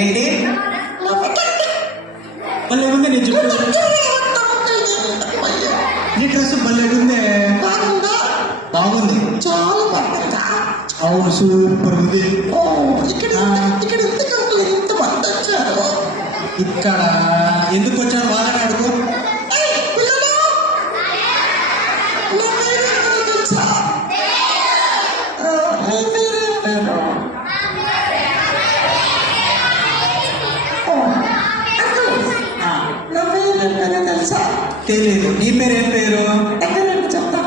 ఏంటి? మళ్ళీ ఉంది నేను జుట్టు. నీ డ్రెస్ మళ్ళీ ఉంది బాగుంది. చాలా బాగుందా అవును సూపర్ ఉంది. ఓ ఇక్కడ ఇక్కడ ఎందుకంటే ఇంత మంది వచ్చారు? ఇక్కడ ఎందుకు వచ్చారు? వాళ్ళని అడుగు. తెలియదు నీ పేరు ఏం పేరు ఎక్కడంటే చెప్తా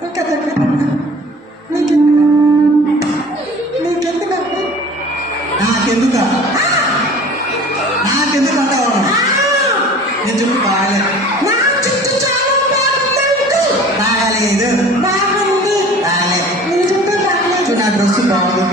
నాకు ఎక్కడ నీకెందుకు నాకెందుకా నాకెందుకు అంటావు నేను చెప్పు బాగాలేదు బాగాలేదు బాగుంది బాగాలేదు చూడు నా డ్రెస్ బాగుంది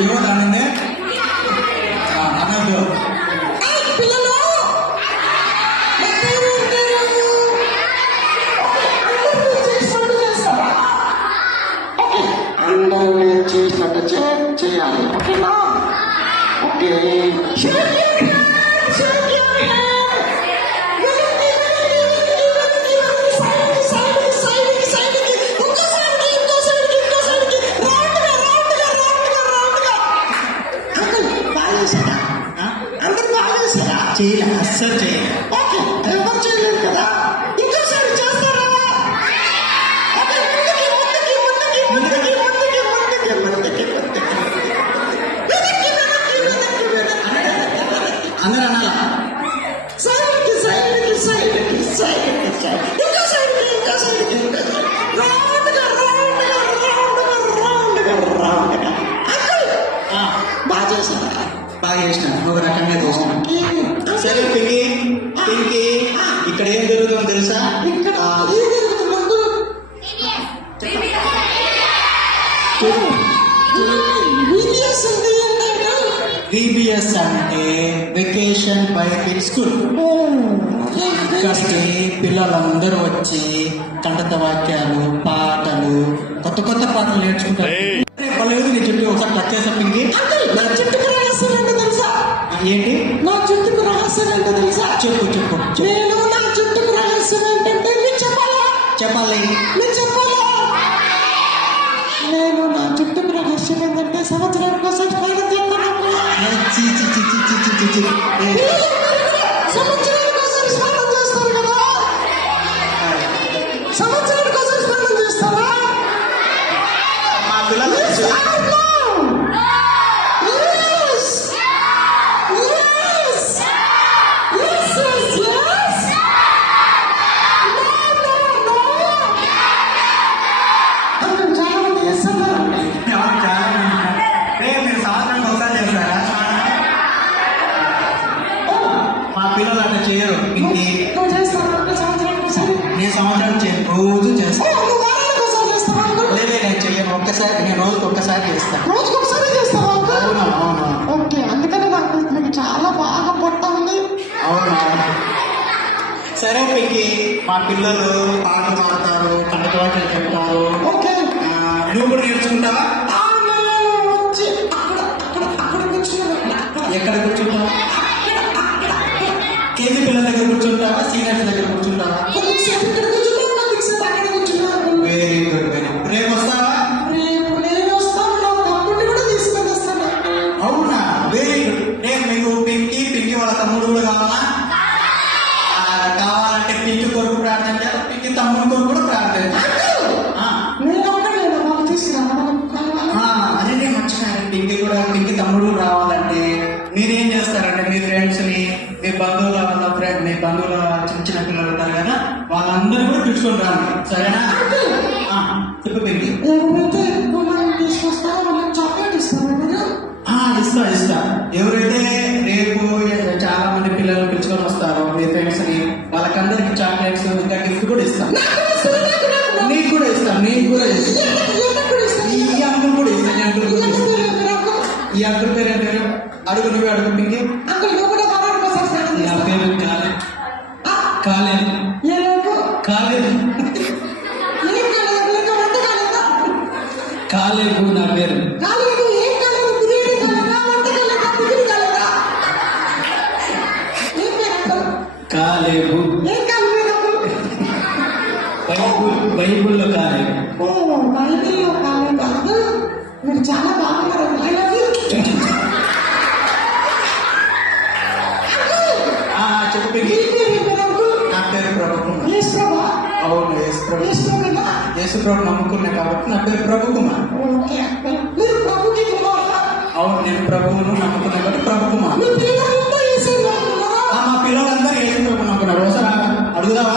వీడియో దానండి అనద్దు అందరూ నేను చేసినట్టు చేయాలి ఓకేనా ఓకే చేశారా? అందరు బాగా చేశారా? చేయలే అస్సలు చేయలే ఓకే, ఎవరు చేయలేదు కదా? ఇంకోసారి చేస్తారా? అందరూ ముందుకి, బాగా చేసిన ఒక రకంగా చేసిన సరే పింకి పింకి ఇక్కడ ఏం జరుగుతుందో తెలుసా? విబిఎస్ అంటే వెకేషన్ బైబిల్ స్కూల్ ఇక్కడికి పిల్లలందరూ వచ్చి కంటత వాక్యాలు పాటలు కొత్త కొత్త పాటలు నేర్చుకుంటారు. Hey. పర్లేదు నీ చుట్టూ ఒకసారి టచ్ చేసా పింకి? ఏంటి? నా జుట్టుకు రహస్యం ఏంటో తెలుసా? చెప్పు చెప్పు. నేను నా జుట్టుకు రహస్యం ఏంటంటే చెప్పాలా? చెప్పాలి. చెప్పాలా? నేను నా జుట్టుకు రహస్యం ఏంటంటే సంవత్సరానికి ఒకసారి స్నానం చేస్తాను. పిల్లలు అట్లా చేయరు. ఒకసారి? నేను సంవత్సరం చేయను రోజు చేస్తాను? లేదే నేను చెయ్యను. ఒక్కసారి నేను రోజుకి ఒక్కసారి చేస్తాను రోజుకి ఒకసారి చేస్తావా? అవును అవును ఓకే అందుకని నాకు మీకు చాలా బాగా పొట్ట ఉంది. అవును సరే పెట్టి మా పిల్లలు పాటలు పాడతారు కంటకవాటలు చెప్తారు ఓకే. నువ్వు కూడా నేర్చుకుంటావా? ఆ, కూర్చుంటావా పిల్లల దగ్గర కూర్చుంటావా? సీనియర్స్ దగ్గర కూర్చుంటావా? వెరీ గుడ్ వెరీ గుడ్ రేపు వస్తావా? కూడా అవునా? వెరీ గుడ్ రేపు మీకు పింకి పింకి వాళ్ళ తమ్ముడు కూడా కావాలా? ఆ, కావాలంటే పింకి కొరకు ప్రార్థన చేయాలి. పింకి తమ్ముడు కొరకు చిన్న చిన్న పిల్లలు ఉంటారు కదా వాళ్ళందరూ కూడా పిలుచుకొని రాను సరేనా? చెప్పు పెట్టి ఇస్తా ఇస్తా. ఎవరైతే రేపు చాలా మంది పిల్లలు పిలుచుకొని వస్తారో మీ ఫ్రెండ్స్ని వాళ్ళకందరికి చాక్లెట్స్ ఇంకా గిఫ్ట్ కూడా ఇస్తాం. నీకు కూడా ఇస్తాం నీకు కూడా ఇస్తాం. ఈ అంకుల్ కూడా ఇస్తాను ఈ కూడా ఇస్తాం ఈ అంకుల్ పేరు ఏంటారు అడుగు నువ్వే అడుగు పింకి. అంకుల్? కాలేకు ఏం కాలేదు అంకుల్? బైబుల్ బైబుల్లో కాలేకు ఓ, బైబిల్లో కాలేదు అంకుల్. మీరు చాలా బాగున్నారు యేసు ప్రభు నమ్ముకున్నా కాబట్టి నా పేరు ప్రభు కుమార్? అవును నేను ప్రభువును నమ్ముకున్నా కాబట్టి ప్రభు కుమార్ మా పిల్లలందరూ యేసు ప్రభు నమ్ముకున్నారు. ఒకసారి అడుగుదావా?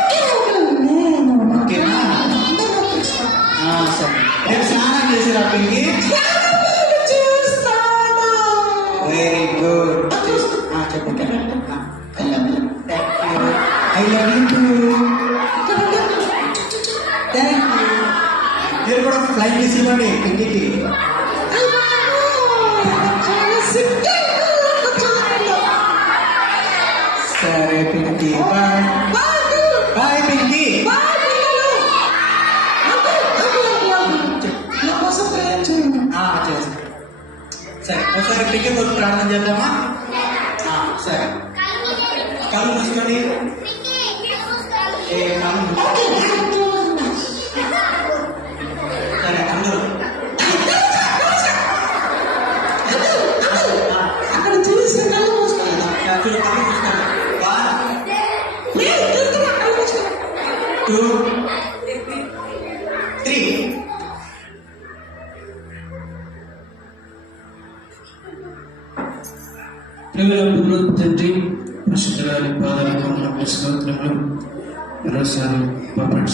పిల్లలు. Uncle, uncle, uncle. నా కోసం ప్రేయర్ చేయండి. ఆ, చేస్తా సరే ఒకసారి పింకి కొరకు ప్రార్థన చేద్దామా ఆ, సరే కళ్ళు మూసుకోండి ప్రేమ గురు తండ్రి పరిశుద్ధ గారి పాదాలకు స్తోత్రములు మరోసారి పాపటి